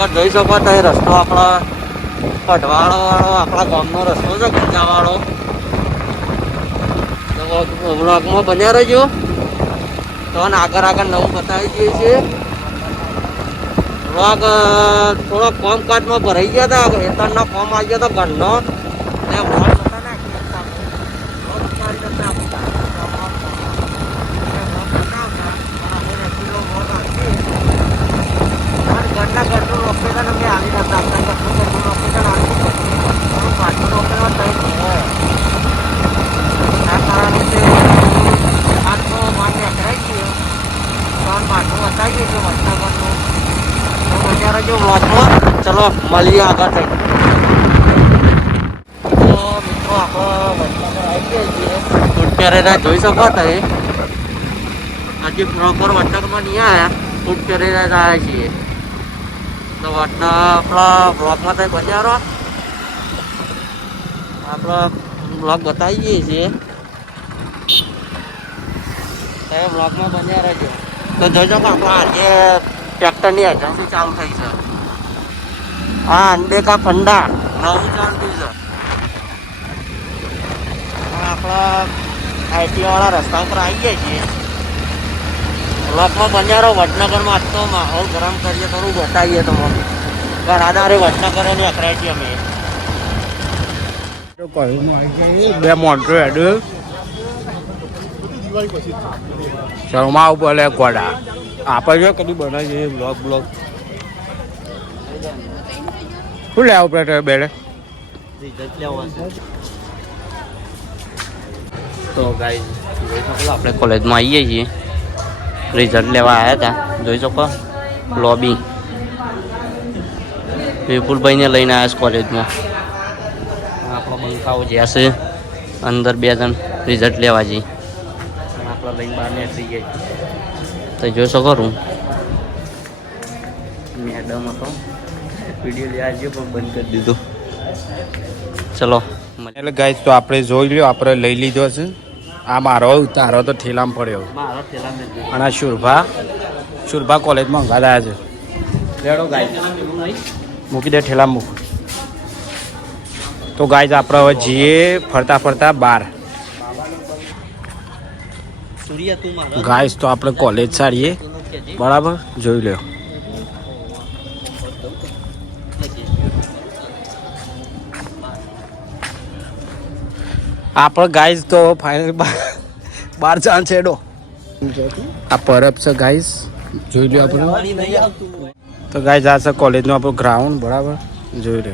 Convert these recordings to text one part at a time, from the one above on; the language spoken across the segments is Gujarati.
આગળ જોઈ શકો તો એ રસ્તો આપણા કઢવાળો વાળો આપણા ગામનો રસ્તો છે ગુંજાવાળો. વ્લોગમાં બન્યા રહેજો તો આગળ આગળ નવું બતાવી દઈએ છીએ. વ્લોગ થોડો કામકાજમાં ભરાઈ ગયા હતા, ખેતરનો કામ આવી ગયો હતો ઘરનો ને વ્લોગ બતા નાખીએ ઘરના ઘરનું લોકેશન અમે આવી નતા ઘરનું લોકેશન આવી પાછું લોકેશન થઈ ગયું. આ કારણે આટલો માટે અકરાઈ ગયો તો પાછું બતાવીએ છીએ વડનગરનું. અત્યારે જો વ્લોગમાં ચલો મળીએ આગળ થઈ. તો મિત્રો આપણે વડનગર આવી ગયા છીએ. ફૂડ પેરેરા જોઈ શકો તો હજી પ્રોપર વડનગરમાં નહીં આવ્યા, ફૂડ પેરેરા આવ્યા છીએ. તો આપણા બ્લોગમાં તો બન્યા રહો, આપણા બ્લોગ બતાવીએ છીએ તો બ્લોગમાં બન્યા રહેજો. તો જોજો કે આપણા આજે ટ્રેક્ટરની એજન્સી ચાલુ થઈ છે. હા, અંડે કા ભંડાર નવું ચાલુ થયું છે. આપણા આઈટી વાળા રસ્તા ઉપર આવી ગયા છીએ. બ્લોકમાં બન્યા રહો. વડનગરમાં આજ તો માહોલ ગરમ કરીએ, થોડું બતાવીએ તમને. ઘણાદારે વડનગરની અકરાઈ છીએ અમે. બે મોટરો હેડ શર્મા બોલે ગોડા આપણે કદી બનાવીએ બ્લોગ શું લેવું પડે બેડે. તો ગાઈસ જોઈ શકો આપણે કોલેજમાં આવીએ છીએ, રિઝલ્ટ લેવા આવ્યા હતા. જોઈ શકો લોબી વિપુલભાઈને લઈને આવ્યા છે કોલેજમાં. આપણો બંકાઓ જ્યાં છે અંદર 2 જણ રિઝલ્ટ લેવા જઈએ. આપણે લઈને બહાર નીકળી ગયા તો જોઈ શકો રૂમ મેડમ હતો વિડીયો લેવા જઈએ પણ બંધ કરી દીધું. ચલો એટલે ગાઈસ તો આપણે જોઈ લ્યો, આપણે લઈ લીધો છે. આ મારો તારો તો ઠેલામાં પડ્યો અને આ શુરભા કોલેજમાં ગાયા છે. લેડો ગાઈસ મૂકી દે ઠેલા મૂક. તો ગાઈસ આપણે હવે જઈએ ફરતા ફરતા બહાર. ગાઈસ તો આપણે કોલેજ સારીએ બરાબર, જોઈ લો. આપણે ગાઈસ તો ફાઇનલ બાર ચાન્સ છેડો. આ પરબ છે ગાઈસ, જોઈ લો આપણે. તો ગાઈસ આ છે કોલેજનું આપણું ગ્રાઉન્ડ બરાબર, જોઈ લો.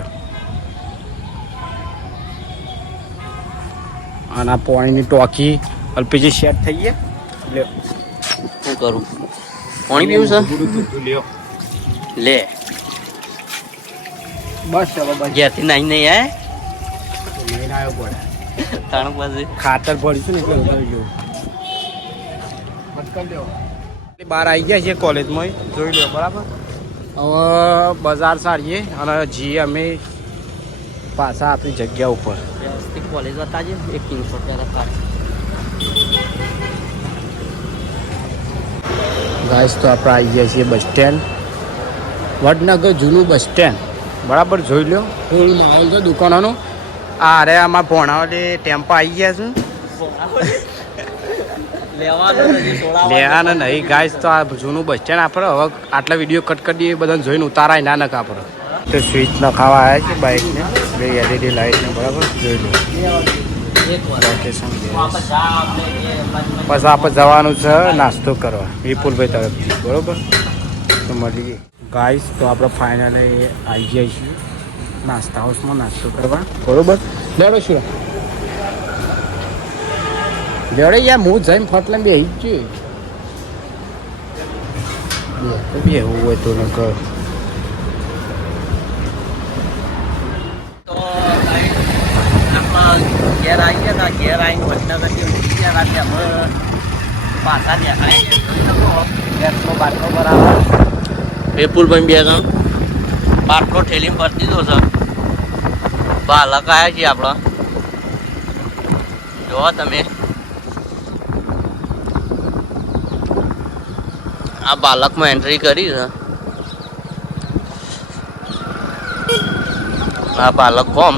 અને આ પાણીની ટોકી એલપીજી સેટ થઈ ગયા. લ્યો શું કરું, પાણી પીવું છે લે. બસ હવે ઘેરથી નહીં નહીં હે લઈને આવ્યો પડે. તાણું પછી ખાતર ભરીશું ને એટલે ઉતરી ગયું. બહાર આવી ગયા છીએ કોલેજમાં, જોઈ લો બરાબર. હવે બજાર સારીએ અને જઈએ અમે પાછા આપણી જગ્યા ઉપર. વ્યવસ્થિત કોલેજ બતાજે 1 કિલોમીટર. ગાઈસ તો આપણે આવી ગયા છીએ બસ સ્ટેન્ડ, વડનગર જૂનું બસ સ્ટેન્ડ બરાબર. જોઈ લો ફૂલ માહોલ છે દુકાનોનો. આ અરે આમાં ભોણાવડે ટેમ્પો આવી ગયા છે લેવાના નહીં. ગાઈસ તો આ જૂનું બસ સ્ટેન્ડ આપણે હવે આટલા વિડીયો કટ કરી દઈએ, બધાને જોઈને ઉતારાય ના નકા આપણે. તો સ્વિચ નખાવા આવ્યા છે બાઇકને, 2 LED લાઇટને બરાબર. જોઈ લો લોકેશન. પછી આપણે જવાનું છે નાસ્તો કરવા વિપુલભાઈ તરફથી બરાબર. તો મળીએ ગાઈસ. તો આપણે ફાઇનલી આવી ગયા છીએ નાસ્તા હાઉસમાં નાસ્તો કરવા બરાબર. લેડો શું લેડો યાર, હું જઈને ફટલે બેસી જ બેહવું હોય તો ન કર. ઘેર આવી ગયા હતા, ઘેર આવીને વડનગરથી ઉઠી ગયા હતા. હવે પાછા ગેસનો બાટલો બરાબર વિપુલભાઈ 2 જણ બાટલો ઠેલીમાં ભરી દીધો છે. બાલક આવ્યા છીએ આપણે, જો તમે આ બાલકમાં એન્ટ્રી કરી છે. આ પાલક કોમ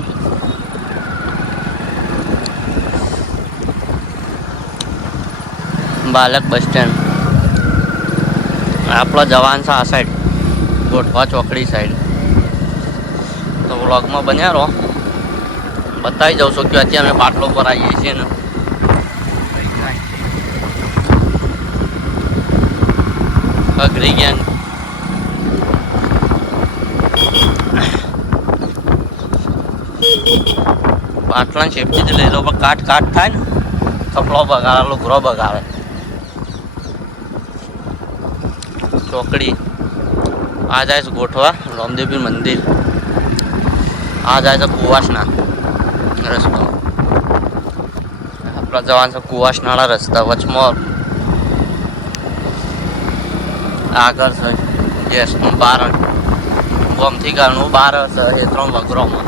બાલક બસ સ્ટેન્ડ આપણો જવાન છે આ સાઈડ ગોઠવા ચોકડી સાઈડ. તો વ્લોગમાં બન્યા રહો, બતાવી જાઉં છું કે અત્યારે અમે પાટલો પર આવીએ છીએ ને અઘરી ગયા પાટલાની સેફટી લઈ લો પણ કાટ થાય ને કપડો બગાડે લુગરો બગાડે. ચોકડી આ જાય છે ગોઠવા રામદેવપીર મંદિર, આ જાય છે કુવાસના રસ્તો. આપણા જવાન છે કુવાસનાળા રસ્તા વચમાં આગળ છે ગેસનું બારણ ગમથી ઘરનું બાર છે એ 3 વગરોમાં.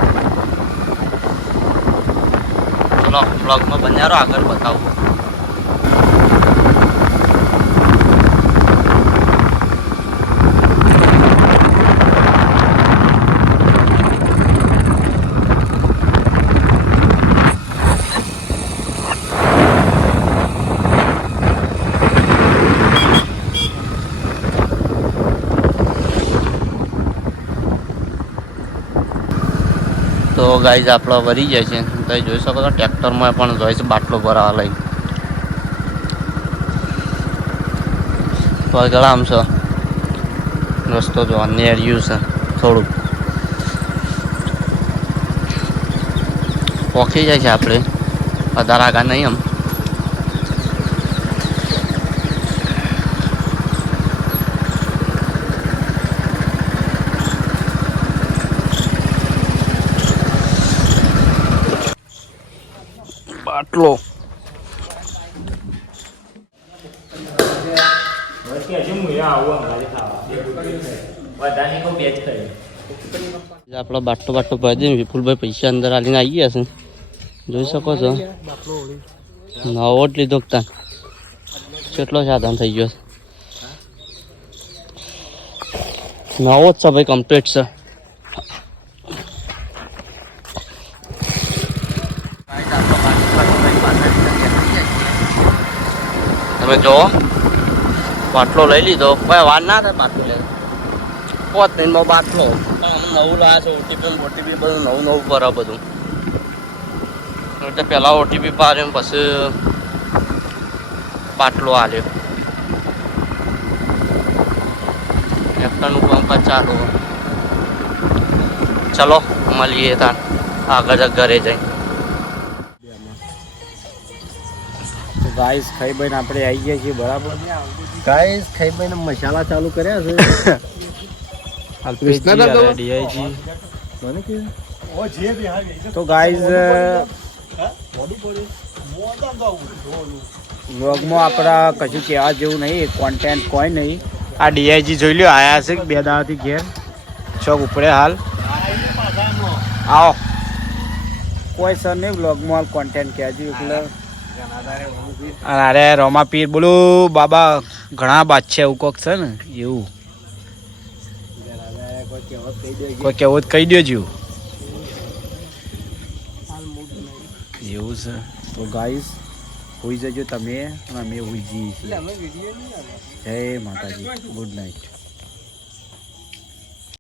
ચલો બ્લોગમાં બન્યા રહો, આગળ બતાવું. તો ગાઈઝ આપણો વરી જાય છે, તમે જોઈ શકો છો ટ્રેક્ટરમાં પણ જાય છે બાટલો ભરાવા લઈ. આગળ આમ છે રસ્તો જો નેરિયું છે થોડુંક પોખી જાય છે આપણે વધારે આગળ નહીં. આમ બાટલો આપણો બાટલો ભરી દઈએ. વિપુલભાઈ પૈસા અંદર આલીને આવી ગયા છે, જોઈ શકો છો. નવો જ લીધો તા કેટલો સાધન થઈ ગયો નવો જ છે ભાઈ, કમ્પ્લીટ છે. તમે જો બાટલો લઈ લીધો, કોઈ વાર ના થાય બાટલો લે 5 દિનમાં બાટલો. નવું લાવ્યા છે ઓટીપી બધું નવું કરે બધું. એટલે પહેલાં ઓટીપી પાડ્યું પછી બાટલો આલ્યો. ટ્રેક્ટરનું કામકાજ ચાલુ. ચલો મળીએ તાર આગળ ઘરે જઈ. ગાઈસ ખાઈ બઈને આપણે આવી ગયા છીએ બરાબર. ગાઈસ ખાઈ બઈને મસાલા ચાલુ કર્યા છે. તો ગાઈસ વ્લોગમાં આપણા કશું કહેવા જેવું નહીં, કોન્ટેન્ટ કોઈ નહીં. આ ડીઆઈજી જોઈ લ્યો આયા છે 2 દાડાથી ઘેર ચોક ઉપડે હાલ. આવો કોઈ સર નહીં વ્લોગમાં હાલ કોન્ટેન્ટ કહેજો એટલે. અરે રોમાપીર બોલું બાબા ઘણા બાદશાહ એવું કોક છે ને એવું કોઈ કહેવું કહી દેજો એવું છે. તો ગાઈસ હોઈ જજો તમે અને અમે હોઈ જઈએ છીએ. જય માતાજી, ગુડ નાઇટ.